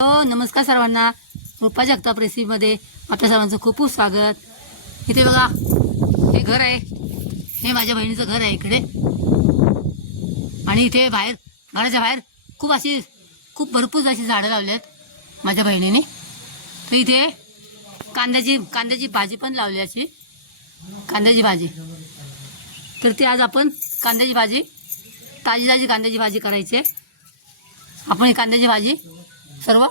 नमस्कार सर्वांना. रूपा जगताप रेसिपीमध्ये आपल्या सर्वांचं खूप खूप स्वागत. इथे बघा, हे घर आहे, हे माझ्या बहिणीचं घर आहे इकडे. आणि इथे बाहेर, घराच्या बाहेर खूप भरपूर अशी झाडं लावली आहेत माझ्या बहिणीने. तर इथे कांद्याची भाजी पण लावली, अशी कांद्याची भाजी. तर ती आज आपण कांद्याची भाजी, ताजी कांद्याची भाजी करायची आहे. आपण ही कांद्याची भाजी सर्व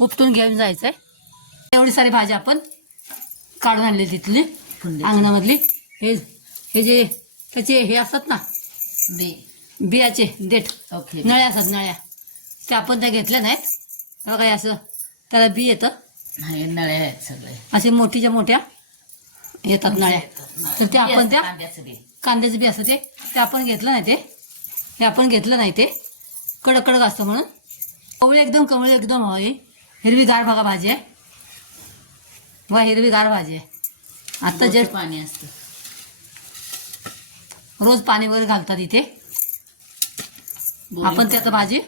उपटून घेऊन जायचं आहे. एवढी सारी भाजी आपण काढून आणली तिथली अंगणामधली. हे जे त्याचे हे असतात ना, बियाचे देठ, नळ्या असतात, नळ्या, ते आपण त्या घेतल्या नाहीत. बघा, असं त्याला बी येतं, नळ्या आहेत सगळे, असे मोठ्या येतात नळ्या. तर ते आपण त्या कांद्याचं बी असतं ते आपण घेतलं नाही. हे आपण घेतलं नाही, ते कडक असतं म्हणून. कवळी एकदम हवी, हिरवीगार बघा भाजी आहे. वा, हिरवीगार भाजी आहे. आता जे पाणी असतं, रोज पाणी वगैरे घालतात इथे. आपण त्याचं भाजी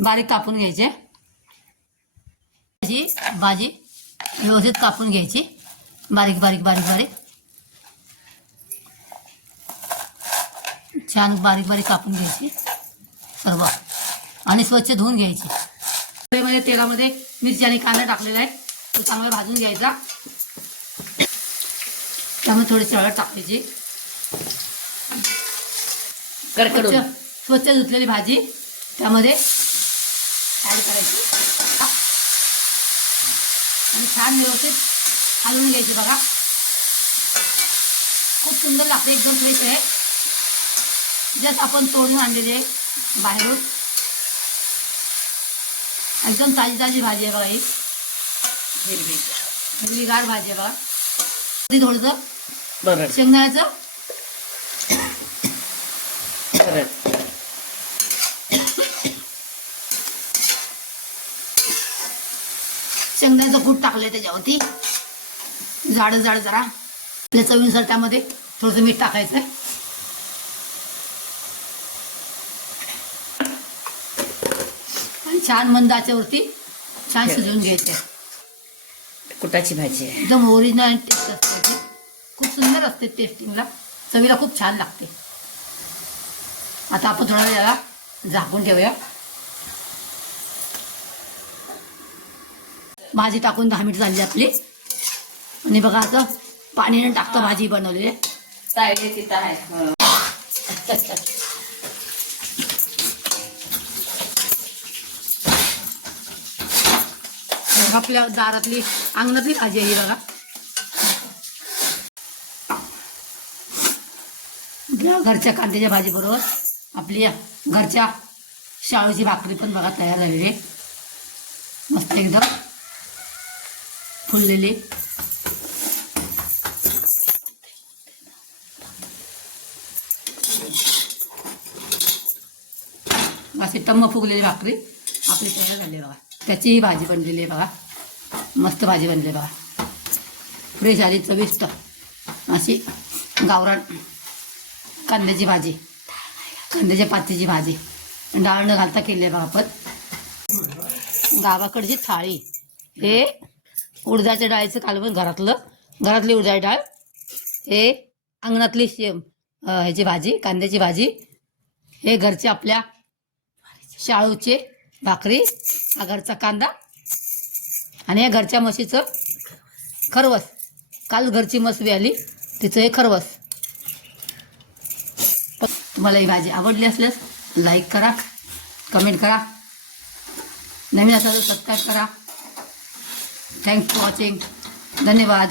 बारीक कापून घ्यायची. भाजी व्यवस्थित कापून घ्यायची, बारीक छान बारीक कापून घ्यायची सर्व. आणि स्वच्छ धुवून घ्यायची. तेलामध्ये मिरची आणि कांदा टाकलेला आहे, तो चांगला भाजून घ्यायचा. त्यामध्ये थोडी हळद टाकायची. स्वच्छ धुतलेली भाजी त्यामध्ये ऍड करायची आणि छान व्यवस्थित हलवून घ्यायची. बघा, खूप सुंदर लागते, एकदम फ्रेश आहे. जस्ट आपण तोडून आणलेले बाहेरून, एकदम ताजी भाजी आहे बघा. ही हिरवीगार भाजी आहे बघा. थोडंसं शेंगदाण्याचं कूट टाकलंय त्याच्यावरती, जाड जरा आपल्या चवीनुसार. त्यामध्ये थोडंसं मीठ टाकायचं आहे. छान मंद आचेवरती छान शिजवून घ्यायचे. कुटाची भाजी आहे, एकदम ओरिजिनल टेस्ट असते, खूप सुंदर असते. टेस्टिंगला, चवीला खूप छान लागते. आता आपण थोडा वेळ याला झाकून ठेवूया. भाजी टाकून 10 मिनिट झाली आपली. आणि बघा, आता पाणी टाकतो भाजी बनवलेली आहे. आपल्या दारातली, अंगणातली भाजी आहे बघा. घरच्या कांद्याच्या भाजी बरोबर आपली घरच्या शाळूची भाकरी पण बघा तयार झालेली आहे, मस्त एकदम फुललेली. अशी टम्म फुगलेली भाकरी आपली तयार झाली आहे बघा. त्याचीही भाजी बनलेली आहे बघा, मस्त भाजी बनली आहे बघा. फ्रेश आली, चविष्ट अशी गावरान कांद्याची भाजी, कांद्याच्या पातीची भाजी डाळ न घालता केली आहे बघा आपण. गावाकडची थाळी. हे उडदाच्या डाळीचं कालवण, घरातली उडदाची डाळ. हे अंगणातली ह्याची भाजी, कांद्याची भाजी. हे घरचे आपल्या शाळूचे भाकरी, हा घरचा कांदा. आणि या घरच्या म्हशीचं खरवस, काल घरची म्हस आली तिचं हे खरवस. तुम्हाला ही भाजी आवडली असल्यास लाईक करा, कमेंट करा, नवीन असाल तर सबस्क्राईब करा. Thanks for watching. धन्यवाद.